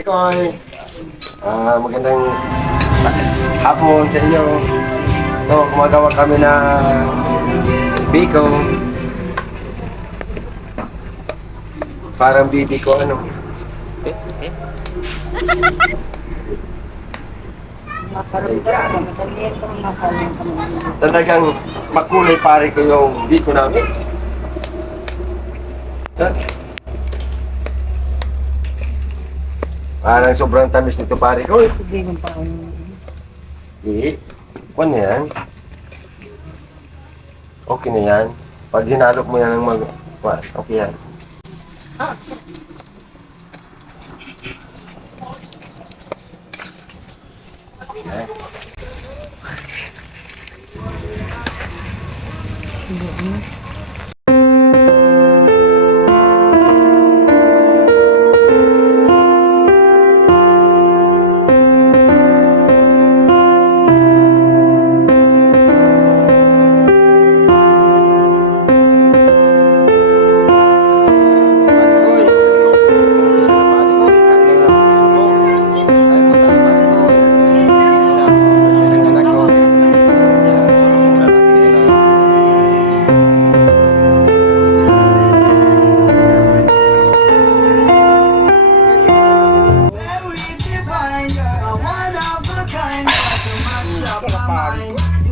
Koy, magandang hapon sa inyo. Ito, gumagawa kami na biko. Parang bibi ko, ano. Talagang makulay pare ko yung biko namin. Parang sobrang tamis nito pare ko. Kwan na yan. Okay na yan. Pag hinalok mo yan ng okay yan.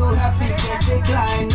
You happy get decline.